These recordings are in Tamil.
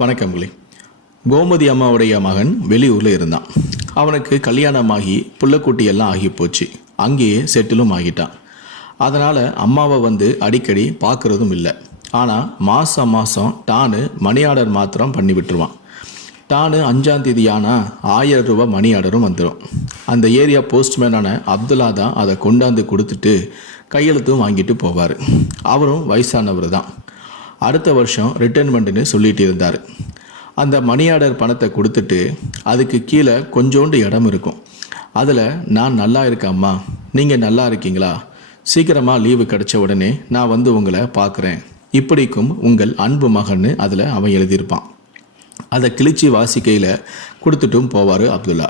வணக்கங்களே கோமதி அம்மாவுடைய மகன் வெளியூரில் இருந்தான். அவனுக்கு கல்யாணமாகி புள்ளக்குட்டி எல்லாம் ஆகி போச்சு. அங்கேயே செட்டிலும் ஆகிட்டான். அதனால் அம்மாவை வந்து அடிக்கடி பார்க்குறதும் இல்லை. ஆனால் மாதம் மாதம் டானு மணி ஆர்டர் மாத்திரம் பண்ணி விட்டுருவான். டானு அஞ்சாந்தேதி ஆனால் ஆயிரம் ரூபா மணி ஆர்டரும் வந்துடும் அந்த ஏரியா போஸ்ட்மேனான அப்துல்லா தான் அதை கொண்டாந்து கொடுத்துட்டு கையெழுத்தும் வாங்கிட்டு போவார். அவரும் வயசானவர் தான் அடுத்த வருஷம் ரிட்டர்ன்மெண்ட்டுன்னு சொல்லிட்டு இருந்தார். அந்த மணி ஆர்டர் பணத்தை கொடுத்துட்டு அதுக்கு கீழே கொஞ்சோண்டு இடம் இருக்கும். அதில் நான் நல்லா இருக்கேம்மா நீங்கள் நல்லா இருக்கீங்களா? சீக்கிரமாக லீவு கிடைச்ச உடனே நான் வந்து உங்களை பார்க்குறேன். இப்படிக்கும் உங்கள் அன்பு மகன்னு அதில் அவன் எழுதியிருப்பான். அதை கிழிச்சி வாசிக்கையில் கொடுத்துட்டும் போவார் அப்துல்லா.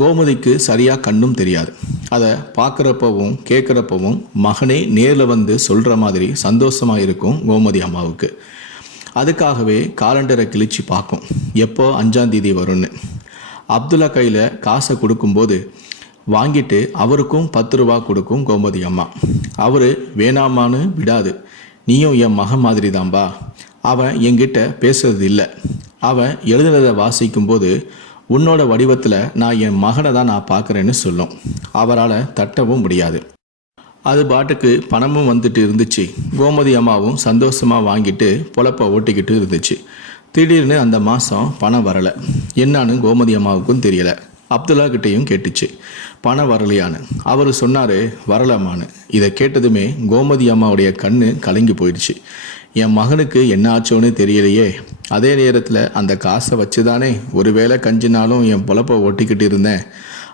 கோமதிக்கு சரியாக கண்ணும் தெரியாது. அதை பார்க்குறப்பவும் கேட்குறப்பவும் மகனே நேரில் வந்து சொல்கிற மாதிரி சந்தோஷமாக இருக்கும் கோமதி அம்மாவுக்கு. அதுக்காகவே காலண்டரை கிழிச்சு பார்க்கும். எப்போ அஞ்சாந்தேதி வரும்னு. அப்துல்லா கையில் காசை கொடுக்கும்போது வாங்கிட்டு அவருக்கும் பத்து ரூபா கொடுக்கும் கோமதி அம்மா. அவர் வேணாமான்னு விடாது. நீயும் என் மகன் மாதிரி தான்பா அவன் என்கிட்ட பேசுறது இல்லை அவன் எழுதுனதை வாசிக்கும்போது உன்னோட வடிவத்தில் நான் என் மகனை தான் நான் பார்க்குறேன்னு சொல்லும். அவரால் தட்டவும் முடியாது. அது பாட்டுக்கு பணமும் வந்துட்டு இருந்துச்சு. கோமதி அம்மாவும் சந்தோஷமாக வாங்கிட்டு பொழப்ப ஓட்டிக்கிட்டு இருந்துச்சு. திடீர்னு அந்த மாதம் பணம் வரலை. என்னான்னு கோமதி அம்மாவுக்கும் தெரியலை. அப்துல்லா கிட்டேயும் கேட்டுச்சு. பணம் வரலையான்னு. அவர் சொன்னார் வரலாமான்னு. இதை கேட்டதுமே கோமதி அம்மாவுடைய கண்ணு கலங்கி போயிடுச்சு. என் மகனுக்கு என்ன ஆச்சோன்னு தெரியலையே. அதே நேரத்தில் அந்த காசை வச்சு தானே ஒருவேளை கஞ்சினாலும் என் பொழப்பை ஒட்டிக்கிட்டு இருந்தேன்.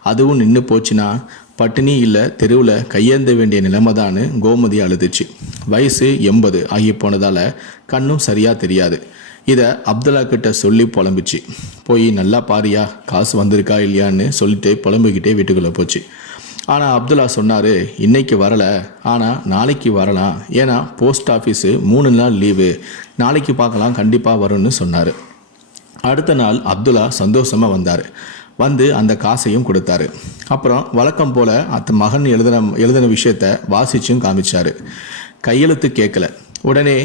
அதுவும் நின்று போச்சுன்னா பட்டினி இல்லை தெருவில் கையேந்த வேண்டிய நிலைமை தான்னு கோமதி அழுதுச்சு. வயசு எண்பது ஆகி போனதால் கண்ணும் சரியாக தெரியாது. இதை அப்துல்லா கிட்ட சொல்லி புலம்பிச்சு. போய் நல்லா பாரியா காசு வந்திருக்கா இல்லையான்னு சொல்லிட்டு புலம்பிக்கிட்டே வீட்டுக்குள்ளே போச்சு. ஆனால் அப்துல்லா சொன்னார் இன்னைக்கு வரலை. ஆனால் நாளைக்கு வரலாம். ஏன்னா போஸ்ட் ஆஃபீஸு மூணு நாள் லீவு. நாளைக்கு பார்க்கலாம். கண்டிப்பாக வரும்னு சொன்னார். அடுத்த நாள் அப்துல்லா சந்தோஷமாக வந்தார். வந்து அந்த காசையும் கொடுத்தாரு. அப்புறம் வழக்கம் போல் அத்த மகன் எழுதின எழுதின விஷயத்த வாசிச்சும் காமிச்சார். கையெழுத்து கேட்கல உடனே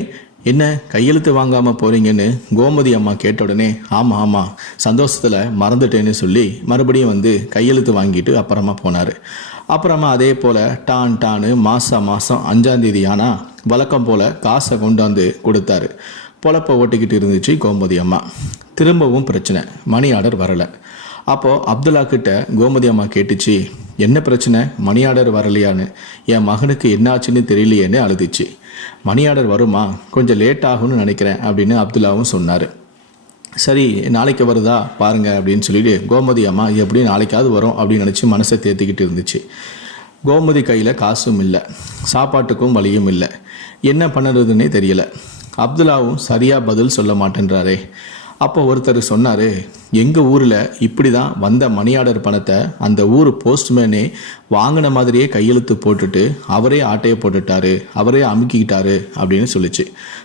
என்ன கையெழுத்து வாங்காமல் போகிறீங்கன்னு கோமதி அம்மா கேட்ட உடனே ஆமாம் ஆமாம் சந்தோஷத்தில் மறந்துட்டேன்னு சொல்லி மறுபடியும் வந்து கையெழுத்து வாங்கிட்டு அப்புறமா போனார். அப்புறமா அதே போல் டான் டானு மாதம் மாதம் அஞ்சாந்தேதி ஆனால் வழக்கம் போல் காசை கொண்டாந்து கொடுத்தாரு. பொழப்ப ஓட்டிக்கிட்டு இருந்துச்சு கோமதி அம்மா. திரும்பவும் பிரச்சனை மணி ஆர்டர் வரலை. அப்போது அப்துல்லா கிட்ட கோமதி அம்மா கேட்டுச்சு என்ன பிரச்சனை? Money order வரலையான்னு? என் மகனுக்கு என்னாச்சுன்னு தெரியலையேன்னு அழுதுச்சு. மணி ஆர்டர் வருமா? கொஞ்சம் லேட் ஆகும்னு நினைக்கிறேன் அப்படின்னு அப்துல்லாவும் சொன்னார். சரி நாளைக்கு வருதா? பாருங்க அப்படின்னு சொல்லிட்டு கோமதி அம்மா எப்படி நாளைக்காவது வரும்? அப்படின்னு நினச்சி மனசை தேர்த்திக்கிட்டு இருந்துச்சு. கோமதி கையில் காசும் இல்லை. சாப்பாட்டுக்கும் வழியும் இல்லை. என்ன பண்ணுறதுன்னே தெரியல. அப்துல்லாவும் சரியாக பதில் சொல்ல மாட்டேன்றாரே. அப்போ ஒருத்தர் சொன்னார் எங்கள் ஊரில் இப்படி தான் வந்த மணி ஆர்டர் பணத்தை அந்த ஊர் போஸ்ட்மேனே வாங்கின மாதிரியே கையெழுத்து போட்டுட்டு அவரே ஆட்டையை போட்டுட்டாரு அவரே அமுக்கிக்கிட்டாரு அப்படின்னு சொல்லிச்சு.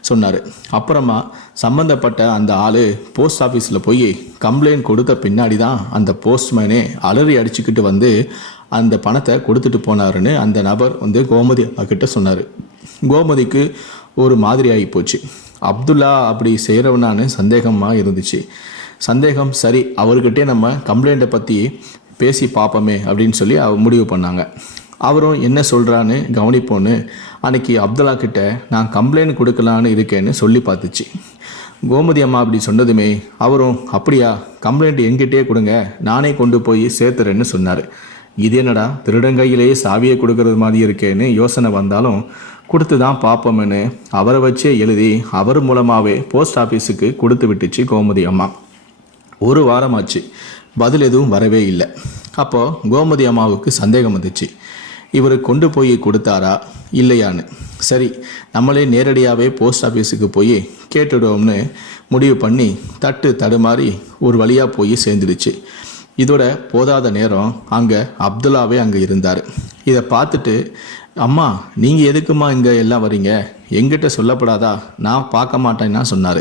சொன்னார். அப்புறமா சம்மந்தப்பட்ட அந்த ஆள் போஸ்ட் ஆஃபீஸில் போய் கம்ப்ளைண்ட் கொடுத்த பின்னாடி தான் அந்த போஸ்ட்மேனே அலறி அடிச்சுக்கிட்டு வந்து அந்த பணத்தை கொடுத்துட்டு போனாருன்னு அந்த நபர் வந்து கோமதி கிட்ட சொன்னார். கோமதிக்கு ஒரு மாதிரி ஆகி போச்சு. அப்துல்லா அப்படி செய்கிறவனான்னு சந்தேகமாக இருந்துச்சு. சந்தேகம் சரி அவர்கிட்டே நம்ம கம்ப்ளைண்ட்டை பற்றி பேசி பார்ப்போமே அப்படின்னு சொல்லி அவ முடிவு பண்ணாங்க. அவரும் என்ன சொல்கிறான்னு கவனிப்போன்னு அன்னைக்கு அப்துல்லா கிட்ட நான் கம்ப்ளைண்ட் கொடுக்கலான்னு இருக்கேன்னு சொல்லி பார்த்துச்சு. கோமதி அம்மா அப்படி சொன்னதுமே அவரும் அப்படியா கம்ப்ளைண்ட் எங்கிட்டே கொடுங்க நானே கொண்டு போய் சேர்த்துறேன்னு சொன்னார். இது என்னடா திருடங்கையிலேயே சாவியை கொடுக்கறது மாதிரி இருக்கேன்னு யோசனை வந்தாலும் கொடுத்து தான் பார்ப்போம்னு அவரை வச்சே எழுதி அவர் மூலமாகவே போஸ்ட் ஆஃபீஸுக்கு கொடுத்து விட்டுச்சு கோமதி அம்மா. ஒரு வாரமாச்சு. பதில் எதுவும் வரவே இல்லை. அப்போது கோமதி அம்மாவுக்கு சந்தேகம் வந்துச்சு. இவர் கொண்டு போய் கொடுத்தாரா? இல்லையான்னு. சரி நம்மளே நேரடியாகவே போஸ்ட் ஆஃபீஸுக்கு போய் கேட்டுடுவோம்னு முடிவு பண்ணி தட்டு தடுமாறி ஒரு வழியாக போய் சேர்ந்துடுச்சு. இதோட போதாத நேரம் அங்கே அப்துல்லாவே அங்கே இருந்தார். இதை பார்த்துட்டு அம்மா நீங்கள் எதுக்குமா இங்கே எல்லாம் வரீங்க? எங்கிட்ட சொல்லப்படாதா? நான் பார்க்க மாட்டேன்னா சொன்னார்.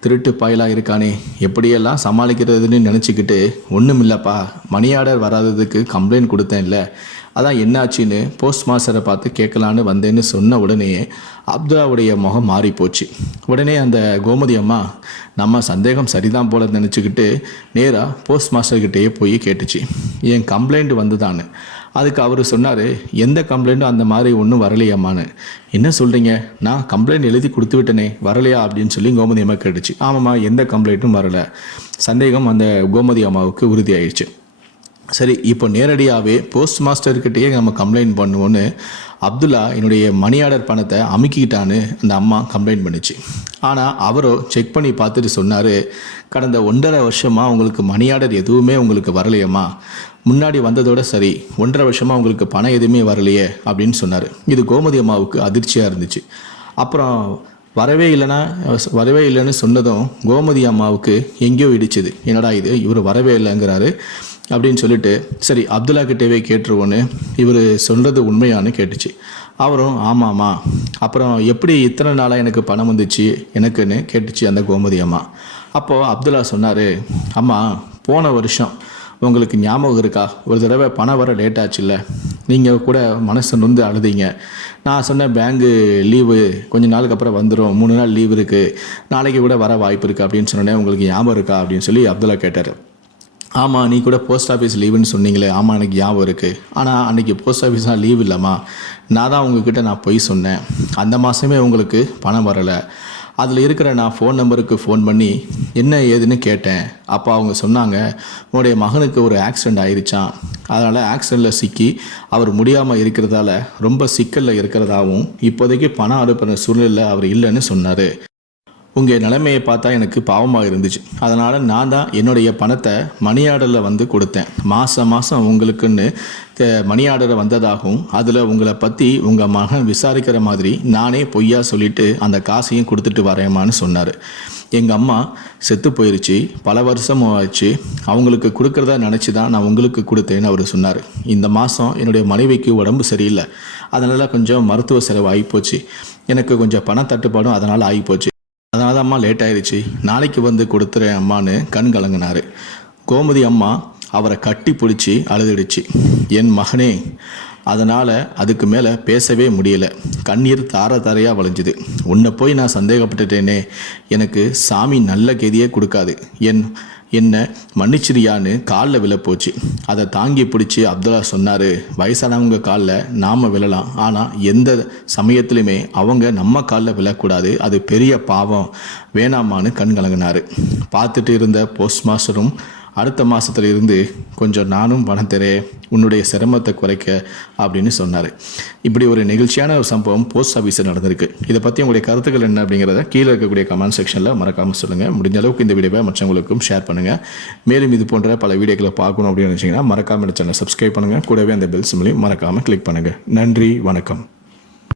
திருட்டு பாயலாக இருக்கானே எப்படியெல்லாம் சமாளிக்கிறதுன்னு நினச்சிக்கிட்டு ஒன்றும் இல்லைப்பா மணி ஆர்டர் வராததுக்கு கம்ப்ளைண்ட் கொடுத்தேன்ல. அதான் என்னாச்சுன்னு போஸ்ட் மாஸ்டரை பார்த்து கேட்கலான்னு வந்தேன்னு சொன்ன உடனே அப்துல்லாவுடைய முகம் மாறி போச்சு உடனே அந்த கோமதி அம்மா நம்ம சந்தேகம் சரிதான் போல நினச்சிக்கிட்டு நேராக போஸ்ட் மாஸ்டர்கிட்டேயே போய் கேட்டுச்சு. என் கம்ப்ளைண்ட் வந்துதான்னு. அதுக்கு அவர் சொன்னார் எந்த கம்ப்ளைண்ட்டும் அந்த மாதிரி ஒன்றும் வரலையாம்மான்னு. என்ன சொல்கிறீங்க நான் கம்ப்ளைண்ட் எழுதி கொடுத்து விட்டனே வரலையா? அப்படின்னு சொல்லி கோமதி அம்மா கேட்டுச்சு. ஆமாம்மா எந்த கம்ப்ளைண்ட்டும் வரலை. சந்தேகம் அந்த கோமதி அம்மாவுக்கு உறுதியாயிடுச்சு சரி இப்போ நேரடியாகவே போஸ்ட் மாஸ்டர்கிட்டயே நம்ம கம்ப்ளைண்ட் பண்ணுவோன்னு அப்துல்லா என்னுடைய மணி ஆர்டர் பணத்தை அமுக்கிக்கிட்டான்னு அந்த அம்மா கம்ப்ளைண்ட் பண்ணுச்சு. ஆனால் அவரோ செக் பண்ணி பார்த்துட்டு சொன்னார் கடந்த ஒன்றரை வருஷமாக உங்களுக்கு மணி ஆர்டர் எதுவுமே உங்களுக்கு வரலையம்மா. முன்னாடி வந்ததோட சரி ஒன்றரை வருஷமாக உங்களுக்கு பணம் எதுவுமே வரலையே அப்படின்னு சொன்னார். இது கோமதி அம்மாவுக்கு அதிர்ச்சியாக இருந்துச்சு. அப்புறம் வரவே இல்லைன்னா வரவே இல்லைன்னு சொன்னதும் கோமதி அம்மாவுக்கு எங்கேயோ இடிச்சுது. என்னடா இது? இவர் வரவே இல்லைங்கிறாரு. அப்படின்னு சொல்லிட்டு சரி அப்துல்லா கிட்டேவே கேட்டுருவோன்னு இவர் சொல்கிறது உண்மையான்னு கேட்டுச்சு. அவரும் ஆமாம்மா அப்புறம் எப்படி இத்தனை நாளாக எனக்கு பணம் வந்துச்சு எனக்குன்னு கேட்டுச்சு அந்த கோமதி அம்மா. அப்போது அப்துல்லா சொன்னார் அம்மா போன வருஷம் உங்களுக்கு ஞாபகம் இருக்கா? ஒரு தடவை பணம் வர லேட் ஆச்சுல்ல. நீங்கள் கூட மனசு நொந்து அழுதீங்க. நான் சொன்னேன் பேங்கு லீவு கொஞ்ச நாளுக்கு அப்புறம் வந்துடும் மூணு நாள் லீவு இருக்குது நாளைக்கு கூட வர வாய்ப்பு இருக்குது அப்படின்னு சொன்னோடனே உங்களுக்கு ஞாபகம் இருக்கா அப்படின்னு சொல்லி அப்துல்லா கேட்டார். ஆமாம் நீ கூட போஸ்ட் ஆஃபீஸ் லீவுன்னு சொன்னீங்களே. ஆமாம் எனக்கு ஞாபகம் இருக்குது ஆனால் அன்றைக்கி போஸ்ட் ஆஃபீஸ்னால் லீவ் இல்லைம்மா. நான் தான் உங்ககிட்ட நான் பொய் சொன்னேன். அந்த மாதமே உங்களுக்கு பணம் வரலை. அதில் இருக்கிற நான் ஃபோன் நம்பருக்கு ஃபோன் பண்ணி என்ன ஏதுன்னு கேட்டேன். அப்போ அவங்க சொன்னாங்க உன்னுடைய மகனுக்கு ஒரு ஆக்சிடெண்ட் ஆயிடுச்சான் அதனால் ஆக்சிடெண்ட்டில் சிக்கி அவர் முடியாமல் இருக்கிறதால ரொம்ப சிக்கலில் இருக்கிறதாவும் இப்போதைக்கு பணம் அனுப்புகிற சூழ்நிலை அவர் இல்லைன்னு சொன்னார். உங்கள் நிலைமையை பார்த்தா எனக்கு பாவமாக இருந்துச்சு. அதனால் நான் தான் என்னுடைய பணத்தை மணி ஆர்டரில் வந்து கொடுத்தேன். மாதம் மாதம் உங்களுக்குன்னு த- மணி ஆர்டர் வந்ததாகவும் அதில் உங்களை பற்றி உங்கள் மகன் விசாரிக்கிற மாதிரி நானே பொய்யா சொல்லிட்டு அந்த காசையும் கொடுத்துட்டு வரேம்மான்னு சொன்னார். எங்கள் அம்மா செத்து போயிருச்சு பல வருஷம் ஆச்சு அவங்களுக்கு கொடுக்குறதா நினச்சி தான் நான் உங்களுக்கு கொடுத்தேன்னு அவர் சொன்னார். இந்த மாதம் என்னுடைய மனைவிக்கு உடம்பு சரியில்லை. அதனால் கொஞ்சம் மருத்துவ செலவு ஆகிப்போச்சு எனக்கு கொஞ்சம் பண தட்டுப்பாடும் அதனால் ஆகிப்போச்சு அதனால தான் அம்மா லேட் ஆயிடுச்சு. நாளைக்கு வந்து கொடுத்துறேன் அம்மான்னு கண் கலங்கினார். கோமதி அம்மா அவரை கட்டி பிடிச்சி அழுதுடுச்சு. என் மகனே அதனால் அதுக்கு மேலே பேசவே முடியல. கண்ணீர் தார தாரையாக வளைஞ்சுது உன்னை போய் நான் சந்தேகப்பட்டுட்டேனே. எனக்கு சாமி நல்ல கெதியே கொடுக்காது. என் என்ன மன்னிச்சிரியான்னு காலில் விழப்போச்சு. அதை தாங்கி பிடிச்சி அப்துல்லா சொன்னார் வயசானவங்க காலில் நாம் விழலாம். ஆனால் எந்த சமயத்துலையுமே அவங்க நம்ம காலில் விழக்கூடாது. அது பெரிய பாவம். வேணாமான்னு கண் கலங்கினார். பார்த்துட்டு இருந்த போஸ்ட் மாஸ்டரும் அடுத்த மாதத்துல இருந்து கொஞ்சம் நானும் பணம் தரேன் உன்னுடைய சிரமத்தை குறைக்க அப்படின்னு சொன்னார். இப்படி ஒரு நிகழ்ச்சியான ஒரு சம்பவம் போஸ்ட் ஆஃபீஸில் நடந்திருக்கு. இதை பற்றி உங்களுடைய கருத்துக்கள் என்ன அப்படிங்கிறத கீழே இருக்கக்கூடிய கமெண்ட் செக்ஷனில் மறக்காமல் சொல்லுங்கள் முடிஞ்ச அளவுக்கு இந்த வீடியோவை மற்றவங்களுக்கும் ஷேர் பண்ணுங்கள் மேலும் இது போன்ற பல வீடியோக்களை பார்க்கணும் அப்படின்னு நினச்சிங்கன்னா மறக்காமல் சேனல் சப்ஸ்கிரைப் பண்ணுங்கள் கூடவே அந்த பெல் சிம்லையும் மறக்காமல் கிளிக் பண்ணுங்கள் நன்றி வணக்கம்.